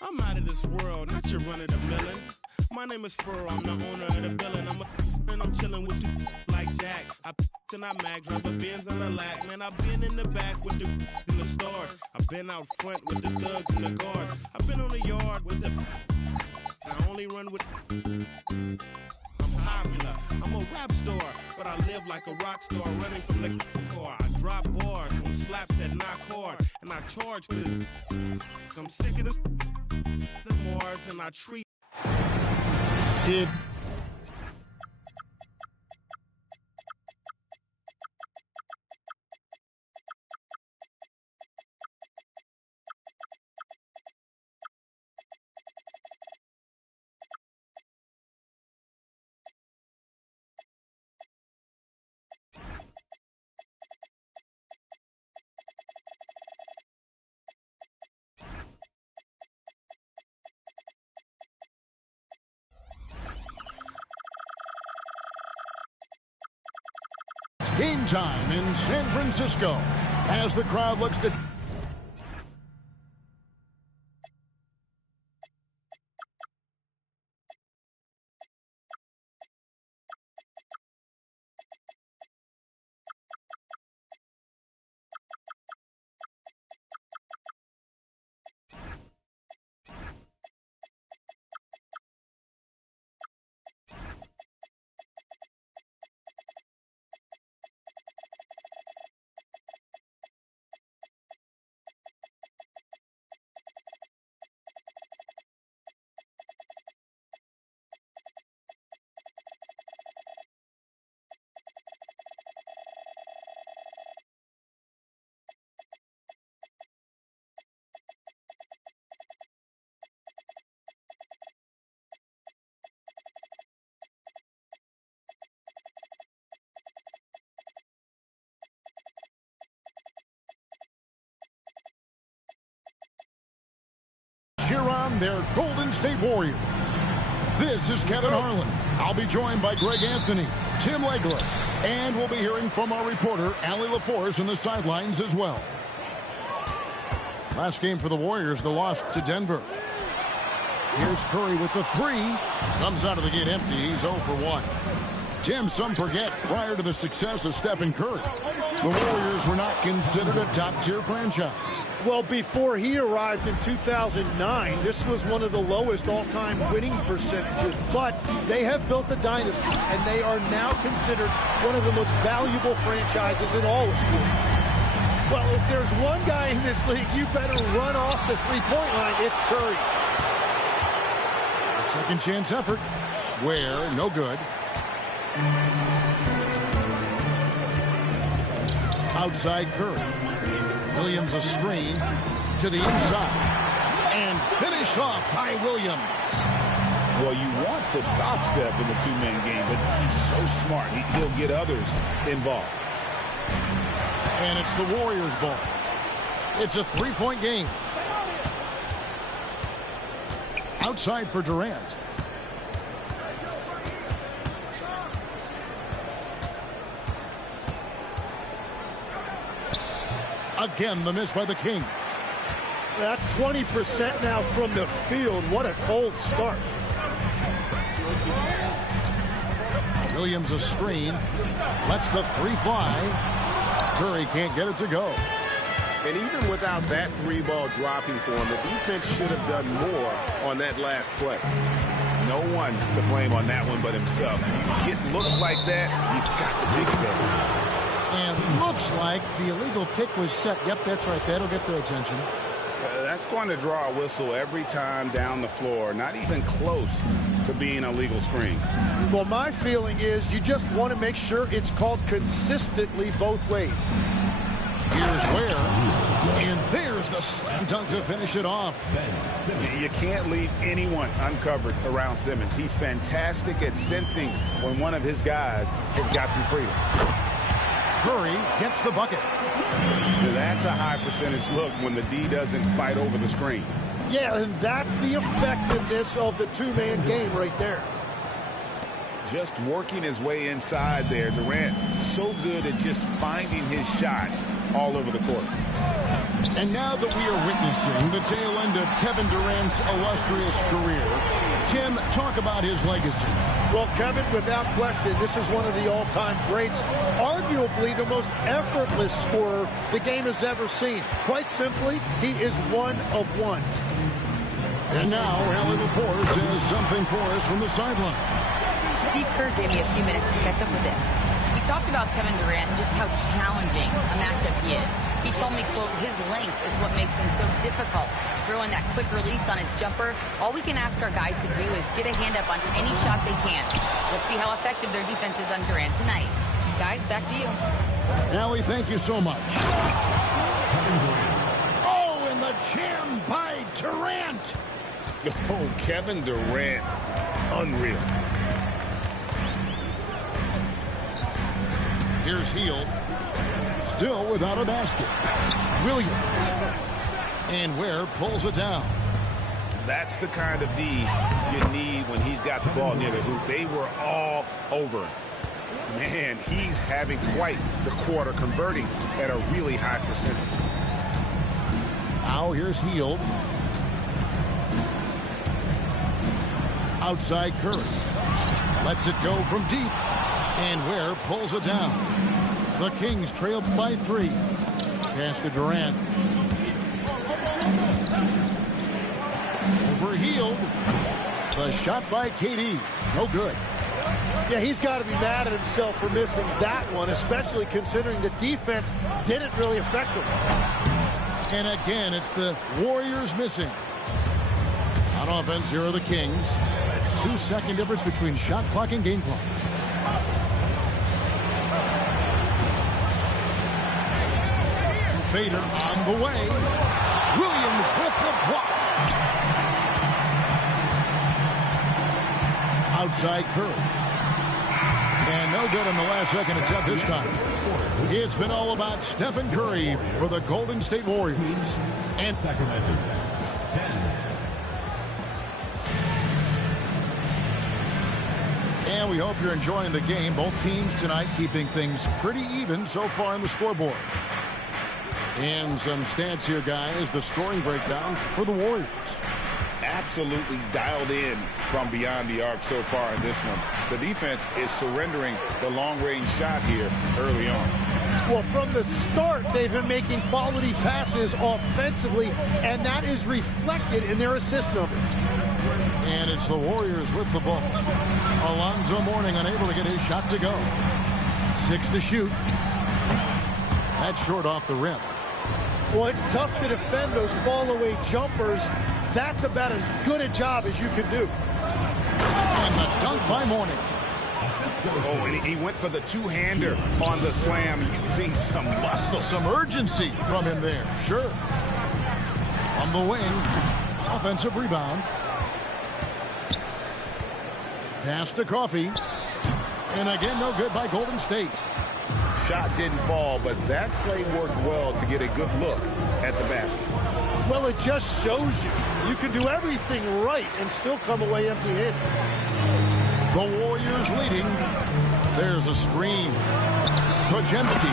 I'm out of this world, not your run-of-the-millin'. My name is Furrow, I'm the owner of the building. And I'm chillin' with two like Jack. I and I mag, drive a Benz on the lack. Man, I've been in the back with the in the stars. I've been out front with the thugs and the guards. I've been on the yard with the I only run with I'm popular, I'm a rap star, but I live like a rock star running from the car. I drop bars on slaps that knock hard, and I charge for this. I'm sick of the Mars, and I treat it. Game time in San Francisco as the crowd looks to cheer on their Golden State Warriors. This is Kevin Harlan. I'll be joined by Greg Anthony, Tim Legler, and we'll be hearing from our reporter, Allie LaForce, in the sidelines as well. Last game for the Warriors, the loss to Denver. Here's Curry with the three. Comes out of the gate empty. He's 0 for 1. Tim, some forget, prior to the success of Stephen Curry, the Warriors were not considered a top-tier franchise. Well, before he arrived in 2009, this was one of the lowest all-time winning percentages. But they have built a dynasty, and they are now considered one of the most valuable franchises in all of sports. Well, if there's one guy in this league, you better run off the three-point line. It's Curry. A second chance effort. Where? No good. Outside Curry. Williams a screen to the inside. And finished off by Williams. Well, you want to stop Steph in the two-man game, but he's so smart. He'll get others involved. And it's the Warriors' ball. It's a three-point game. Outside for Durant. Again, the miss by the King. That's 20% now from the field. What a cold start. Williams a screen. Lets the three fly. Curry can't get it to go. And even without that three ball dropping for him, the defense should have done more on that last play. No one to blame on that one but himself. If you get looks like that, you've got to take advantage. And looks like the illegal pick was set. Yep, that's right. That'll get their attention. That's going to draw a whistle every time down the floor. Not even close to being a legal screen. Well, my feeling is you just want to make sure it's called consistently both ways. Here's where. And there's the slam dunk to finish it off. You can't leave anyone uncovered around Simmons. He's fantastic at sensing when one of his guys has got some freedom. Curry gets the bucket. That's a high percentage look when the D doesn't fight over the screen. Yeah, and that's the effectiveness of the two-man game right there. Just working his way inside there. Durant so good at just finding his shot all over the court. And now that we are witnessing the tail end of Kevin Durant's illustrious career, Tim, talk about his legacy. Well, Kevin, without question, this is one of the all-time greats, arguably the most effortless scorer the game has ever seen. Quite simply, he is one of one. And now, Allie LaForce has something for us from the sideline. Steve Kerr gave me a few minutes to catch up with him. We talked about Kevin Durant and just how challenging a matchup he is. He told me, quote, his length is what makes him so difficult. Throwing that quick release on his jumper, all we can ask our guys to do is get a hand up on any shot they can. We'll see how effective their defense is on Durant tonight. Guys, back to you. Allie, thank you so much. Oh, and the jam by Durant. Oh, Kevin Durant. Unreal. Here's Hield. Still without a basket. Williams. And Ware pulls it down. That's the kind of D you need when he's got the ball near the hoop. They were all over him. Man, he's having quite the quarter, converting at a really high percentage. Now here's Hield. Outside Curry. Lets it go from deep. And Ware pulls it down. The Kings trail by 3. Pass to Durant. Over Hield. The shot by KD. No good. Yeah, he's got to be mad at himself for missing that one, especially considering the defense didn't really affect him. And again, it's the Warriors missing. On offense, here are the Kings. 2-second difference between shot clock and game clock. Fader on the way. Williams with the block. Outside Curry. And no good on the last second attempt this time. It's been all about Stephen Curry for the Golden State Warriors. And Sacramento. 10. And we hope you're enjoying the game. Both teams tonight keeping things pretty even so far on the scoreboard. And some stats here, guys. The scoring breakdown for the Warriors. Absolutely dialed in from beyond the arc so far in this one. The defense is surrendering the long-range shot here early on. Well, from the start, they've been making quality passes offensively, and that is reflected in their assist number. And it's the Warriors with the ball. Alonzo Mourning unable to get his shot to go. 6 to shoot. That's short off the rim. Well, it's tough to defend those fall-away jumpers. That's about as good a job as you can do. And the dunk by Mourning. Oh, and he went for the two-hander on the slam, using some muscle. Some urgency from him there, sure. On the wing, offensive rebound. Pass to Coffey. And again, no good by Golden State. Shot didn't fall, but that play worked well to get a good look at the basket. Well, it just shows you can do everything right and still come away empty-handed. The Warriors leading. There's a screen. Podziemski.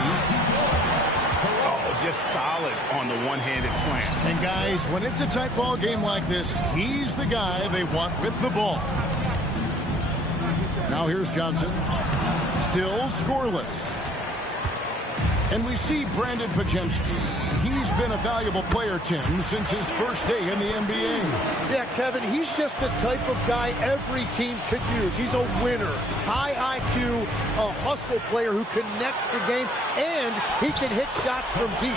Oh, just solid on the one-handed slam. And guys, when it's a tight ball game like this, he's the guy they want with the ball. Now here's Johnson. Still scoreless. And we see Brandon Podziemski. He's been a valuable player, Tim, since his first day in the NBA. Yeah, Kevin, he's just the type of guy every team could use. He's a winner, high IQ, a hustle player who connects the game, and he can hit shots from deep.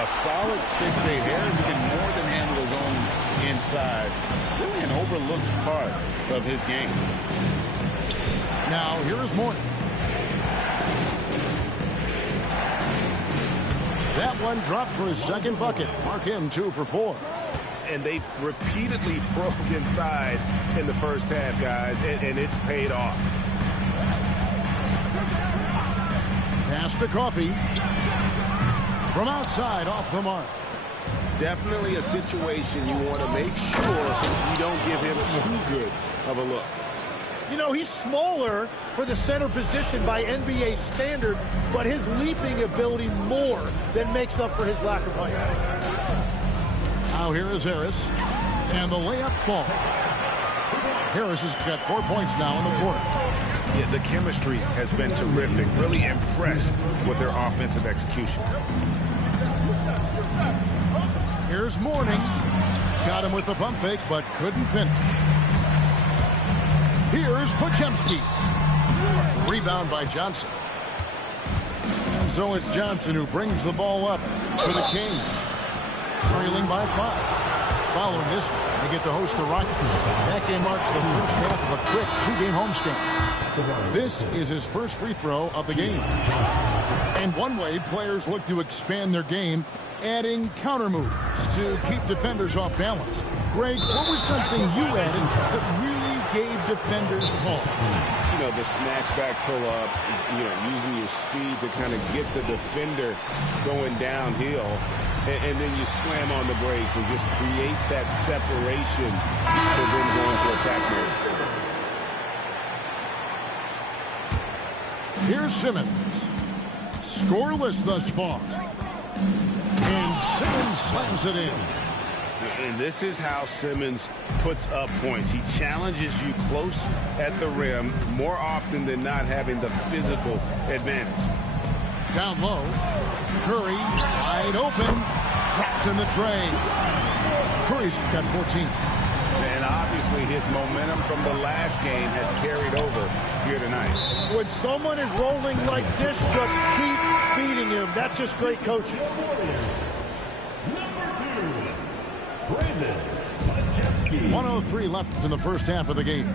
A solid 6'8". Harris can more than handle his own inside. Really an overlooked part of his game. Now, here's Mourning. That one dropped for his second bucket. Mark him 2 for 4. And they've repeatedly probed inside in the first half, guys, and it's paid off. Pass to Coffey. From outside, off the mark. Definitely a situation you want to make sure you don't give him too good of a look. You know, he's smaller for the center position by NBA standard, but his leaping ability more than makes up for his lack of height. Now here is Harris, and the layup falls. Harris has got 4 points now in the quarter. Yeah, the chemistry has been terrific. Really impressed with their offensive execution. Here's Mourning. Got him with the pump fake, but couldn't finish. Here's Podziemski. Rebound by Johnson. And so it's Johnson who brings the ball up for the Kings. Trailing by 5. Following this one, they get to host the Rockets. That game marks the first half of a quick 2-game homestand. This is his first free throw of the game. And one way players look to expand their game, adding counter moves to keep defenders off balance. Greg, what was something you added that really gave defenders pause? You know, the snatchback pull-up, you know, using your speed to kind of get the defender going downhill, and then you slam on the brakes and just create that separation to then go into attack mode. Here's Simmons. Scoreless thus far. And Simmons slams it in. And this is how Simmons puts up points. He challenges you close at the rim more often than not, having the physical advantage. Down low. Curry wide open. Drops in the tray. Curry's got 14. And obviously his momentum from the last game has carried over here tonight. When someone is rolling like this, just keep feeding him. That's just great coaching. Brandon Podziemski. 1:03 left in the first half of the game.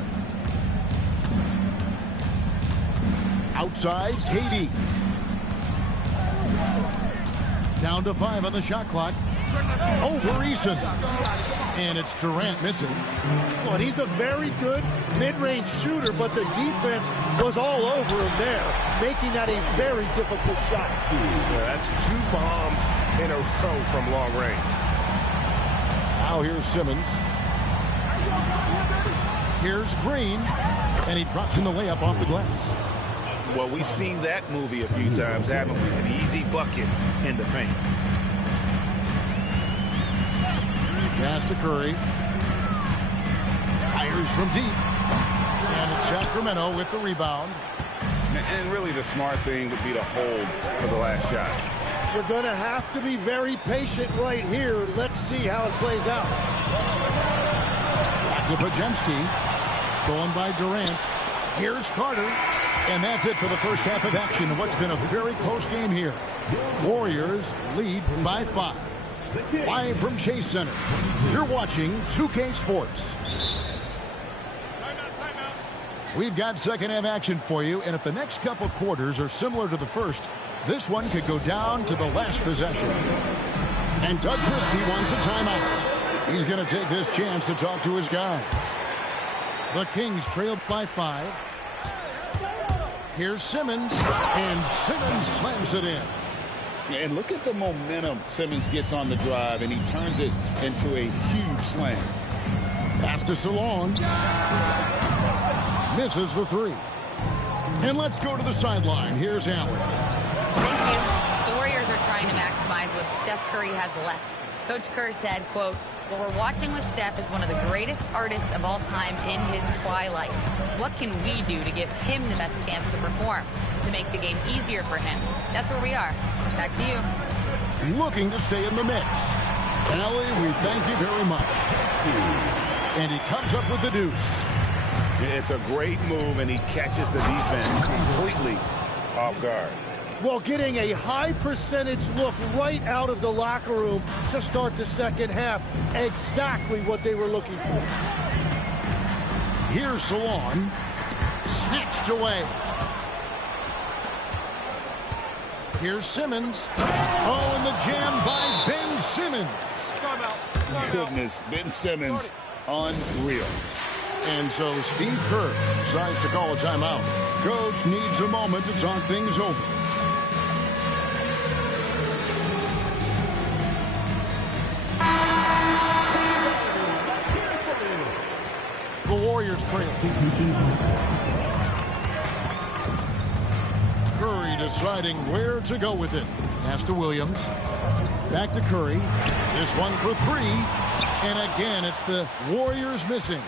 Outside, KD. Down to 5 on the shot clock. Over Eason. And it's Durant missing. Well, he's a very good mid-range shooter, but the defense was all over him there, making that a very difficult shot. Yeah, that's 2 bombs in a row from long range. Now here's Simmons. Here's Green. And he drops in the layup off the glass. Well, we've seen that movie a few times, haven't we? An easy bucket in the paint. Pass to Curry. Fires from deep. And it's Sacramento with the rebound. And really the smart thing would be to hold for the last shot. You're going to have to be very patient right here. Let's see how it plays out. Back to Podziemski. Stolen by Durant. Here's Carter. And that's it for the first half of action in what's been a very close game here. Warriors lead by 5. Live from Chase Center, you're watching 2K Sports. We've got second half action for you, and if the next couple quarters are similar to the first, this one could go down to the last possession. And Doug Christie wants a timeout. He's going to take this chance to talk to his guy. The Kings trailed by 5. Here's Simmons, and Simmons slams it in. And look at the momentum Simmons gets on the drive, and he turns it into a huge slam. Pass to Salon. Misses the 3. And let's go to the sideline. Here's Allen. Thank you. The Warriors are trying to maximize what Steph Curry has left. Coach Kerr said, quote, "What we're watching with Steph is one of the greatest artists of all time in his twilight. What can we do to give him the best chance to perform, to make the game easier for him?" That's where we are. Back to you. Looking to stay in the mix. Allie, we thank you very much. And he comes up with the deuce. It's a great move, and he catches the defense completely off guard. Well, getting a high percentage look right out of the locker room to start the second half. Exactly what they were looking for. Here's Salon. Snatched away. Here's Simmons. Oh, and the jam by Ben Simmons. Goodness, Ben Simmons, unreal. And so Steve Kerr decides to call a timeout. Coach needs a moment to talk things over. The Warriors Warriors trail. Curry deciding where to go with it. Pass to Williams. Back to Curry. This one for three. And again, it's the Warriors missing.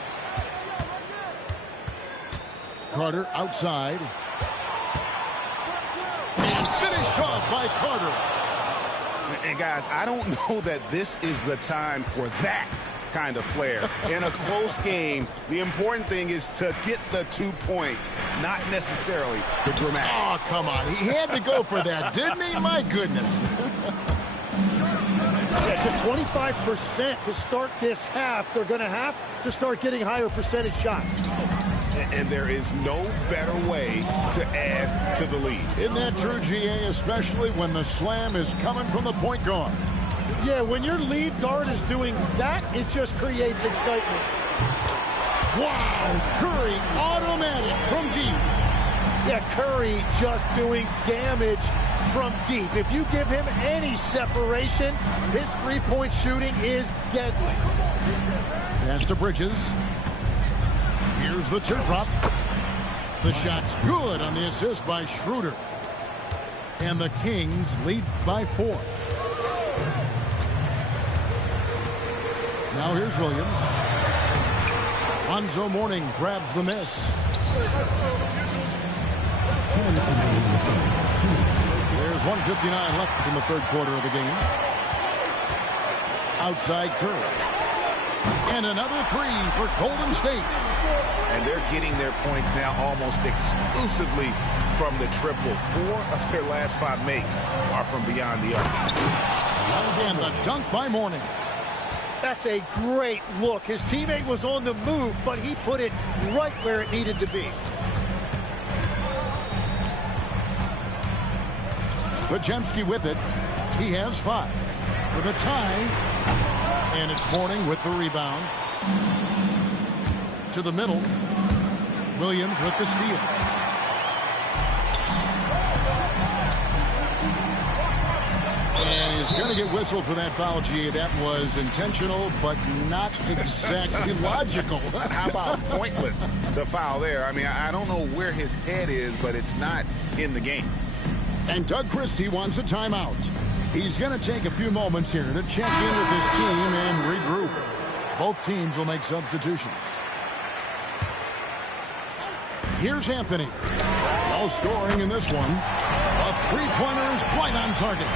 Carter outside. And finish off by Carter. And guys, I don't know that this is the time for that kind of flair. In a close game, the important thing is to get the 2 points, not necessarily the dramatics. Oh, come on. He had to go for that, didn't he? My goodness. Yeah, just 25% to start this half. They're going to have to start getting higher percentage shots. And there is no better way to add to the lead. Isn't that true, GA, especially when the slam is coming from the point guard? Yeah, when your lead guard is doing that, it just creates excitement. Wow, Curry automatic from deep. Yeah, Curry just doing damage from deep. If you give him any separation, his three-point shooting is deadly. Pass to Bridges. Here's the teardrop. The shot's good on the assist by Schroeder. And the Kings lead by 4. Now here's Williams. Lonzo Mourning grabs the miss. There's 1:59 left in the third quarter of the game. Outside Curry. And another three for Golden State. And they're getting their points now almost exclusively from the triple. 4 of their last 5 makes are from beyond the arc. And the dunk by Mourning. That's a great look. His teammate was on the move, but he put it right where it needed to be. Podziemski with it. He has 5 for the tie. And it's Mourning with the rebound. To the middle. Williams with the steal. And he's going to get whistled for that foul, G. That was intentional, but not exactly logical. How about pointless to foul there? I mean, I don't know where his head is, but it's not in the game. And Doug Christie wants a timeout. He's going to take a few moments here to check in with his team and regroup. Both teams will make substitutions. Here's Anthony. No scoring in this one. A three-pointer is right on target.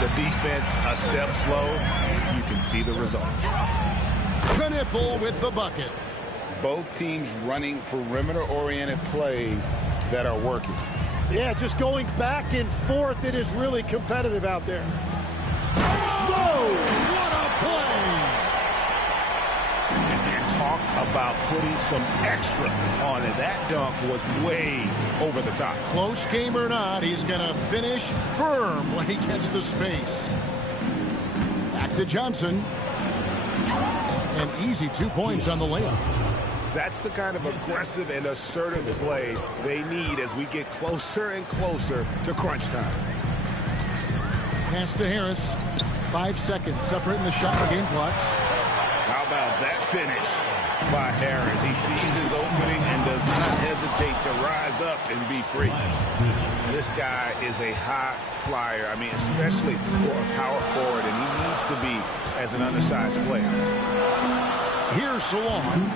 The defense a step slow. You can see the result. Knipple with the bucket. Both teams running perimeter-oriented plays that are working. Yeah, just going back and forth. It is really competitive out there. Whoa! What a play! And talk about putting some extra on it. That dunk was way over the top. Close game or not, he's going to finish firm when he gets the space. Back to Johnson. An easy 2 points on the layup. That's the kind of aggressive and assertive play they need as we get closer and closer to crunch time. Pass to Harris. 5 seconds separating the shot and game clocks. How about that finish by Harris? He sees his opening and does not hesitate to rise up and be free. This guy is a high flyer. I mean, especially for a power forward, and he needs to be as an undersized player. Here's Salon.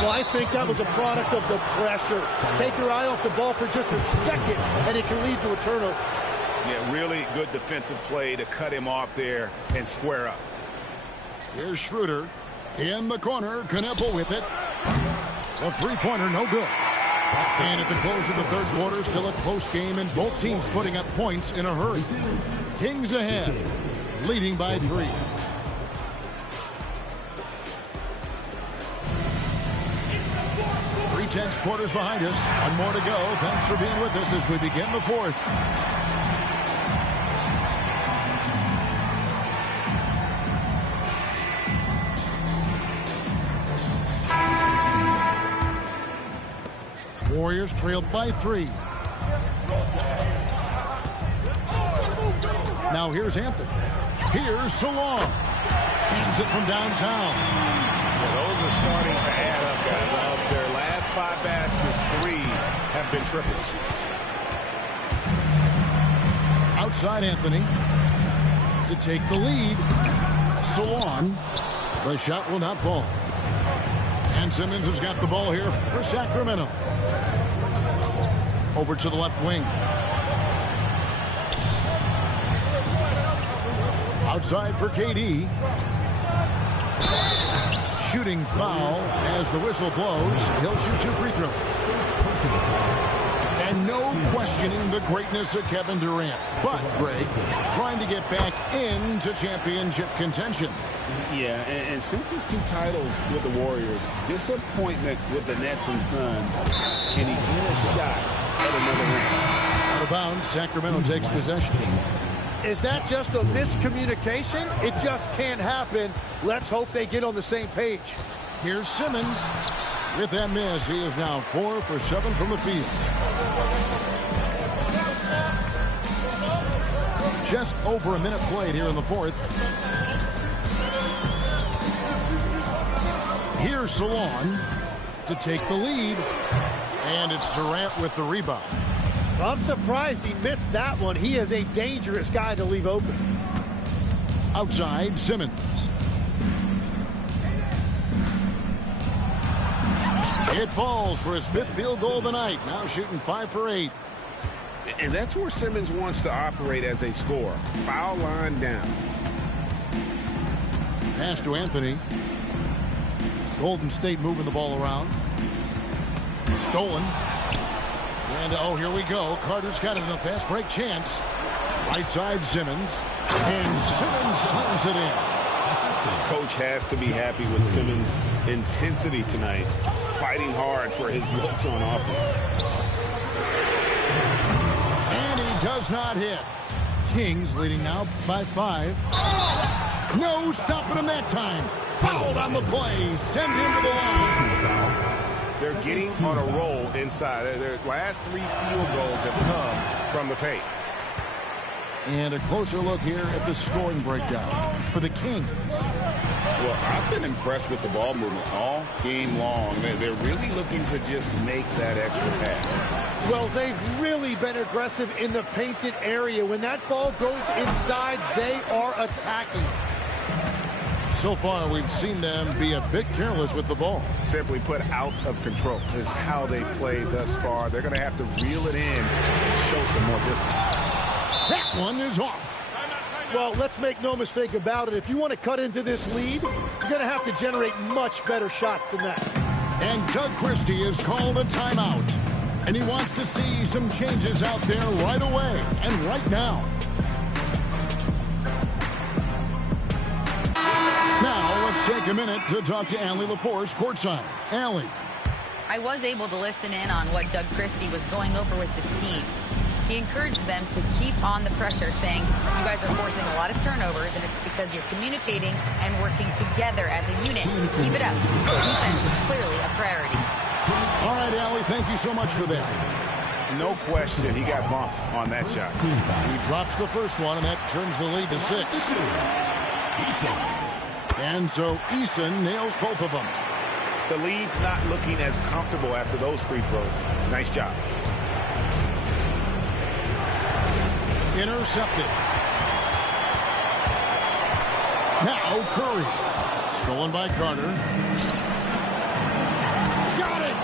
Well, I think that was a product of the pressure. Take your eye off the ball for just a second, and it can lead to a turnover. Yeah, really good defensive play to cut him off there and square up. Here's Schroeder in the corner. Knipple with it. A three-pointer, no good. And at the close of the third quarter, still a close game, and both teams putting up points in a hurry. Kings ahead, leading by 3. 3/10 quarters behind us. One more to go. Thanks for being with us as we begin the fourth. Warriors trailed by 3. Now here's Anthony. Here's Salon. Hands it from downtown. Well, those are starting to add up, guys. Of their last 5 baskets, 3 have been triples. Outside Anthony to take the lead. Salon. The shot will not fall. And Simmons has got the ball here for Sacramento. Over to the left wing. Outside for KD. Shooting foul as the whistle blows. He'll shoot 2 free throws. And no questioning the greatness of Kevin Durant. But, Greg, trying to get back into championship contention. Yeah, and since his 2 titles with the Warriors, disappointment with the Nets and Suns, can he get a shot at another ring? Out of bounds, Sacramento takes possession. Is that just a miscommunication? It just can't happen. Let's hope they get on the same page. Here's Simmons. With that miss, he is now 4 for 7 from the field. Just over a minute played here in the 4th. Here's Salon to take the lead. And it's Durant with the rebound. I'm surprised he missed that one. He is a dangerous guy to leave open. Outside, Simmons. It falls for his 5th field goal of the night. Now shooting 5 for 8. And that's where Simmons wants to operate as a scorer. Foul line down. Pass to Anthony. Golden State moving the ball around. Stolen. And, oh, here we go. Carter's got it in the fast break chance. Right side, Simmons. And Simmons slams it in. Coach has to be happy with Simmons' intensity tonight. Fighting hard for his looks on offense. And he does not hit. Kings leading now by 5. No stopping him that time. Fouled on the play. Send him to the line. They're getting on a roll inside. Their last 3 field goals have come from the paint. And a closer look here at the scoring breakdown for the Kings. Well, I've been impressed with the ball movement all game long. They're really looking to just make that extra pass. Well, they've really been aggressive in the painted area. When that ball goes inside, they are attacking. So far, we've seen them be a bit careless with the ball. Simply put, out of control is how they played thus far. They're going to have to reel it in and show some more discipline. That one is off. Well, let's make no mistake about it. If you want to cut into this lead, you're going to have to generate much better shots than that. And Doug Christie has called a timeout. And he wants to see some changes out there right away and right now. Now, let's take a minute to talk to Allie LaForce courtside. Allie. I was able to listen in on what Doug Christie was going over with this team. He encouraged them to keep on the pressure, saying, you guys are forcing a lot of turnovers, and it's because you're communicating and working together as a unit. Keep it up. Defense is clearly a priority. All right, Allie, thank you so much for that. No question, he got bumped on that shot. He drops the first one, and that turns the lead to 6. And so Eason nails both of them. The lead's not looking as comfortable after those free throws. Nice job. Intercepted. Now Curry. Stolen by Carter. Got it!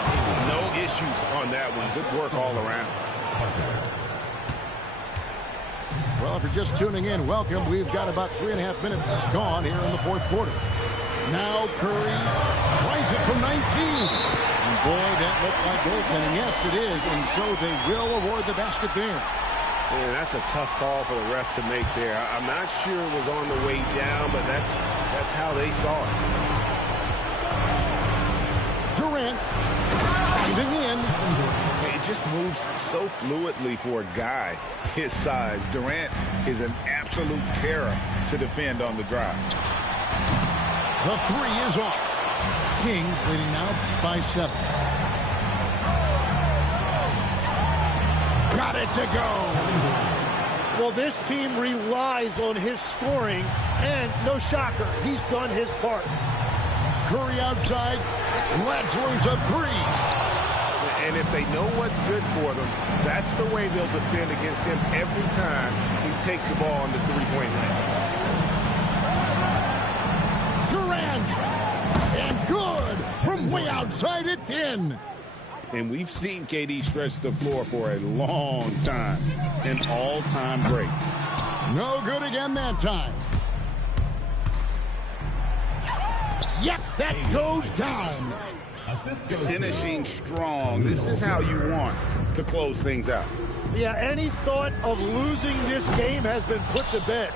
No issues on that one. Good work all around. Well, if you're just tuning in, welcome. We've got about 3.5 minutes gone here in the 4th quarter. Now Curry tries it from 19. And boy, that looked like goaltending. Yes, it is. And so they will award the basket there. Yeah, that's a tough call for the ref to make there. I'm not sure it was on the way down, but that's how they saw it. Durant driving in. It just moves so fluidly for a guy his size. Durant is an absolute terror to defend on the drive. The 3 is off. Kings leading now by 7. Got it to go. Well, this team relies on his scoring, and no shocker, he's done his part. Curry outside. Lets loose a three. And if they know what's good for them, that's the way they'll defend against him every time he takes the ball in the three-point line. Durant. And good. From way outside, it's in. And we've seen KD stretch the floor for a long time. An all-time great. No good again that time. Yep, that goes down. Finishing strong. This is how you want to close things out. Yeah, any thought of losing this game has been put to bed.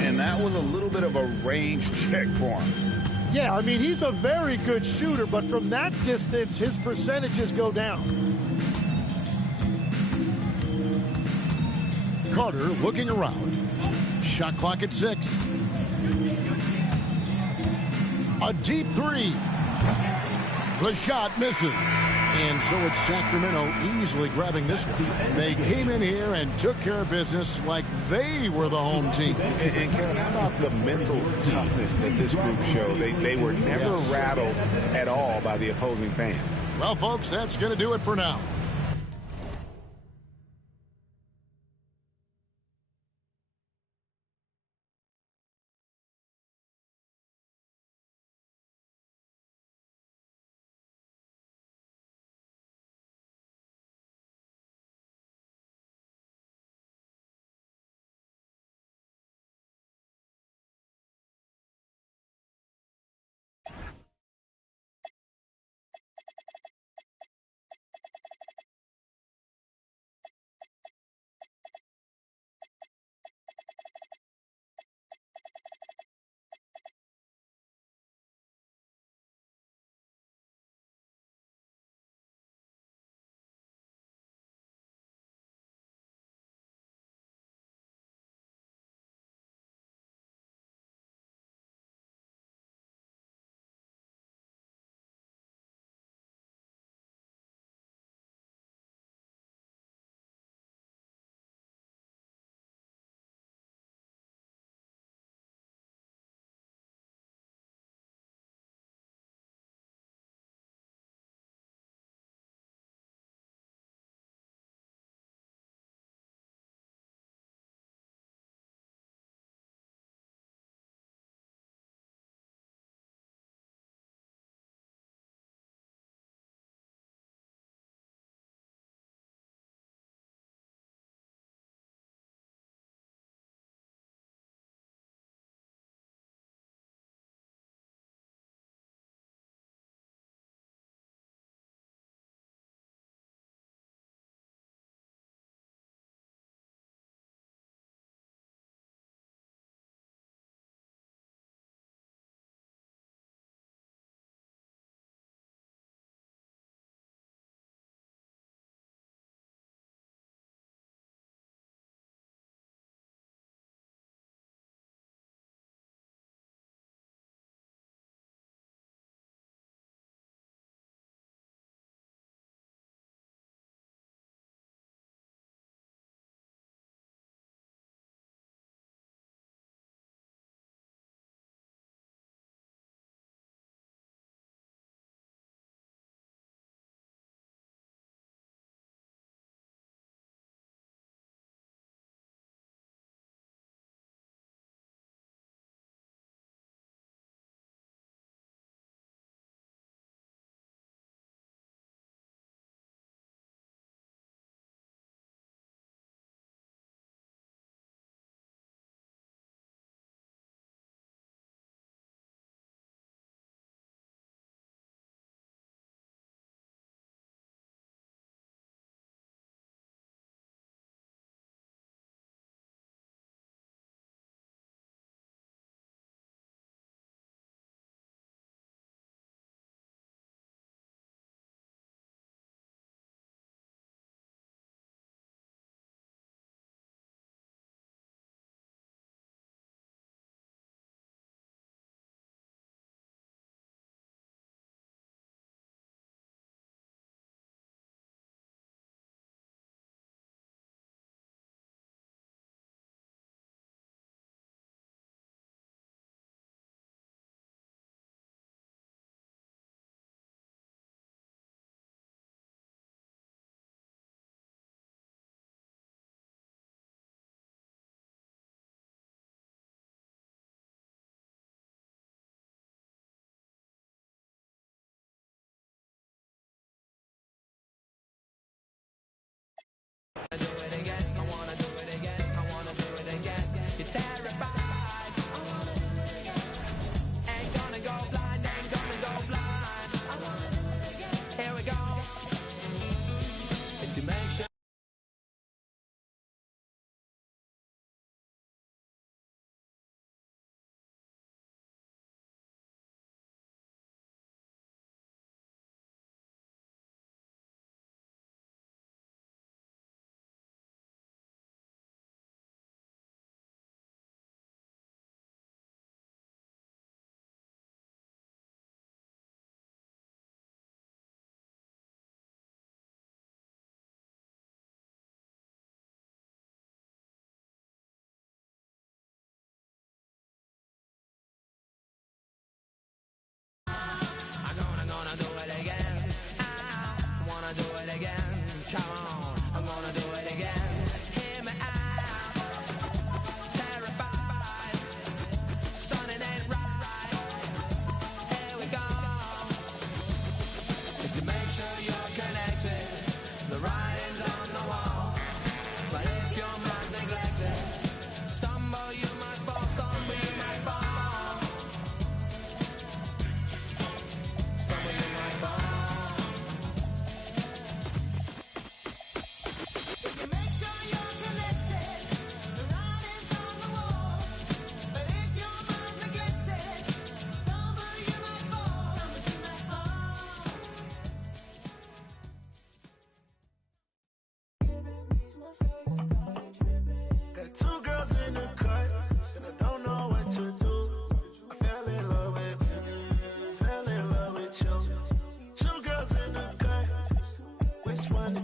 And that was a little bit of a range check for him. Yeah, I mean, he's a very good shooter, but from that distance, his percentages go down. Carter looking around. Shot clock at 6. A deep three. The shot misses. And so it's Sacramento easily grabbing this one. They came in here and took care of business like they were the home team. And Kevin, how about the mental toughness that this group showed? They were never rattled at all by the opposing fans. Well, folks, that's going to do it for now.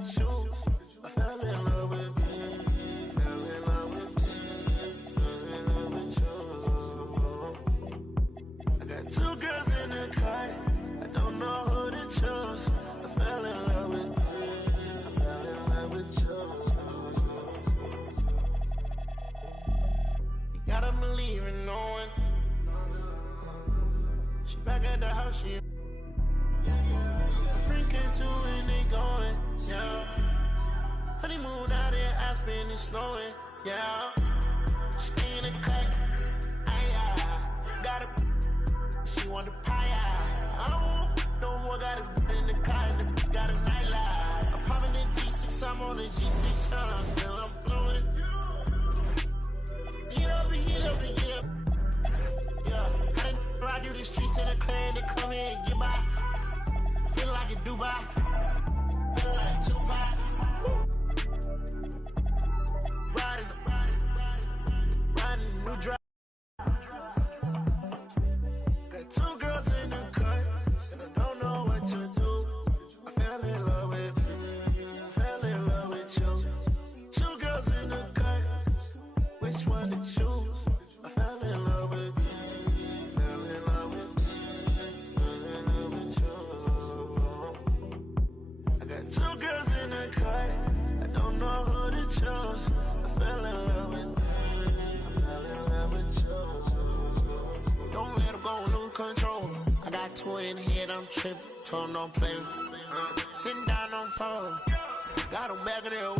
choose. I fell in love with you. Fell in love with you. Fell in love with you. I got two girls in the car. I don't know who to choose. I fell in love with you. I fell in love with you. You gotta believe in knowing. She back at the house, she a freak into and they going, yeah. Honeymoon out in Aspen, it's snowing, yeah. Stay in the cut, got a, she want the pie, I don't know what got a in the car, and the got a nightlight. I'm popping the G6, I'm on the G6, I'm still I'm flowing. Get up and get up and get up. Yeah, I do the streets in the clan to come here and get by. Feel like a Dubai, feel like Tupac. Riding a new drive. Got two girls in the cut, and I don't know what to do. I fell in love with you, fell in love with you. Two girls in the cut, which one to choose? I fell in love with you. Two girls in the cut, I don't know who to choose. I fell in love with you. I fell in love with you. Don't let them go, lose control. I got two in the head, I'm tripping. Told them don't play with me. Sitting down on phone, got them back of their